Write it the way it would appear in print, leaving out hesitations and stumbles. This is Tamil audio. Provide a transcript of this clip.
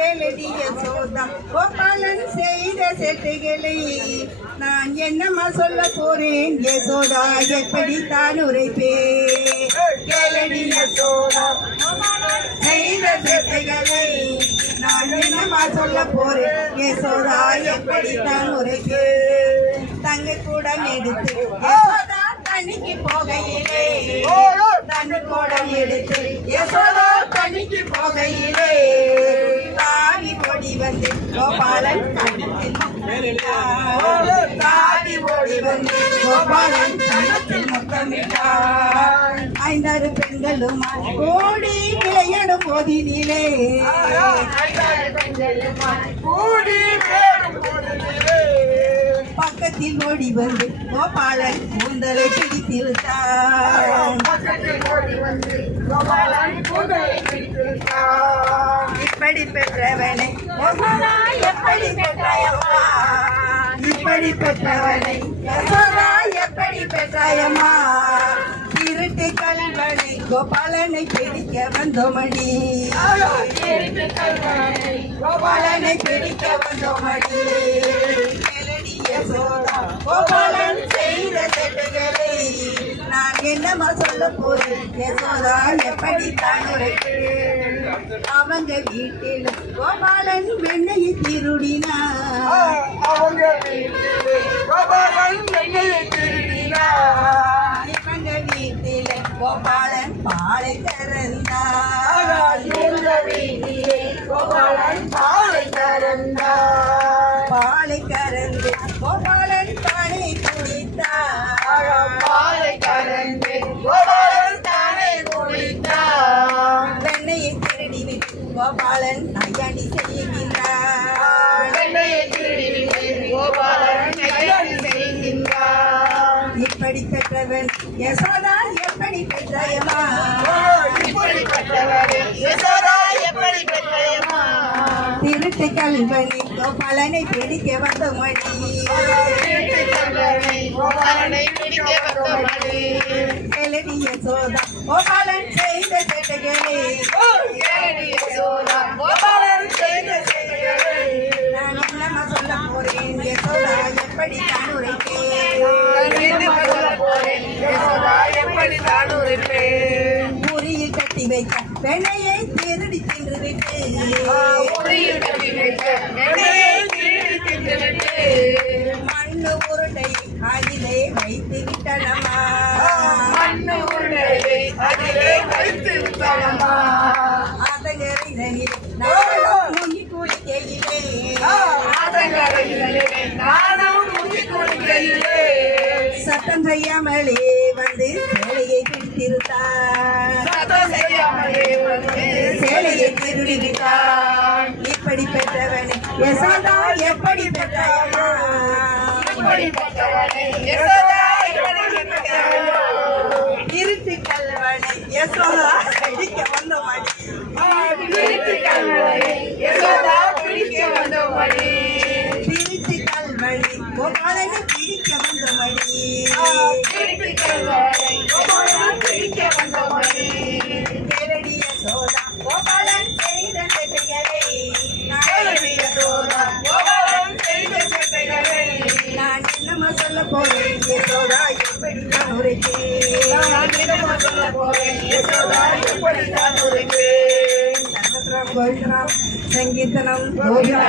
கேளடி யசோதா கோபாலன் செய்த சேட்டைகளை நான் என்னம்மா சொல்ல போறேன் யசோதா எப்படித்தான் உரைப்பேன் கேளடி யசோதா செய்த சேட்டைகளை நான் என்னம்மா சொல்ல போறேன் யசோதா எப்படித்தான் உரைப்பேன் தங்க கூடம் எடுத்து யசோதா தண்ணிக்கு போகையிலே தண்ணி கூடம் எடுத்து யசோதா தண்ணிக்கு போகையிலே தாவி ஓடி வந்து கோபாலன் கண்ணத்தில் தாவி ஓடி வந்து கோபாலன் கண்ணத்தில் முத்தமிட்டார் 5 பெண்களும் ஓடி விளையாடும் போதினிலே பக்கத்தில் ஓடி வந்து கோபாலன் கூந்தலை பிடித்திருத்தான் இப்படி பெற்றவனை யசோதா எப்படி பெற்றாயம்மா இப்படி பெற்றவனை யசோதா எப்படி பெற்றாயம்மா திருட்டு கல்வனை கோபாலனை பிடிக்க வந்தோமடி கோபாலனை பிடிக்க வந்தோமடி யசோதா கோபாலன் செய்த சேட்டைகளை நான் என்னமா சொல்ல போறேன் யசோதா எப்படித்தான் உரைப்பேன் அவங்க வீட்டில் கோபாலன் வெண்ணையை திருடினார் அவங்க வீட்டில் கோபாலன் வெண்ணையை திருடினார் இவங்க வீட்டில் கோபாலன் பாலை கறந்தார் இவங்க வீட்டிலே கோபாலன் பாலை கறந்தார் பாலை கறந்து கோபாலன் தானே குடித்தார் பாலை கறந்து கோபாலன் தானே குடித்தார் வெண்ணையை திருடிவிட்டு கோபாலன் நையாண்டி செய்கின்றார் வெண்ணையை திருடிவிட்டு கோபாலன் நையாண்டி செய்கின்றார் இப்படி பெற்றவன் யசோதா எப்படி பெற்றாயம்மா இப்படி பெற்றவன் யசோதா எப்படி பெற்றாயம்மா திருட்டு கல்வனை கோபாலனை பிடிக்க வந்த மணி கேளடி யசோதா கோபாலன் செய்த சேட்டைகளை நான் என்னமா சொல்ல போறேன் யசோதா எப்படி தான் உரைப்பேன் முறியில் கட்டி வைக்க வெண்ணையை திருடி தின்று விட்டு மண்ணு உருண்டை அதிலே வைத்து விட்டனமா மண்ணு உருண்டை அதிலே வைத்து விட்டனமா ஆதங்கரையிலே நானும் முங்கி குளிக்கையிலே சட்டம் செய்யாமலே வந்து சேலையை பிடித்திருத்தான் சேலையை திருடி விட்டான் இப்படி பெற்றவனை யசோதா எப்படி பெற்றாயம்மா திருட்டு கல்வனை யசோதா பிடிக்க வந்த மணி திருட்டு கல்வனை கோபாலனை பிடிக்க வந்த மணி கேளடி யசோதா கோபாலன் செய்த சேட்டைகளை நான் என்னமா சொல்ல போறேன் யசோதா எப்படி தான் உரைப்பேன் சங்கீர்த்தனம் கோவிந்தா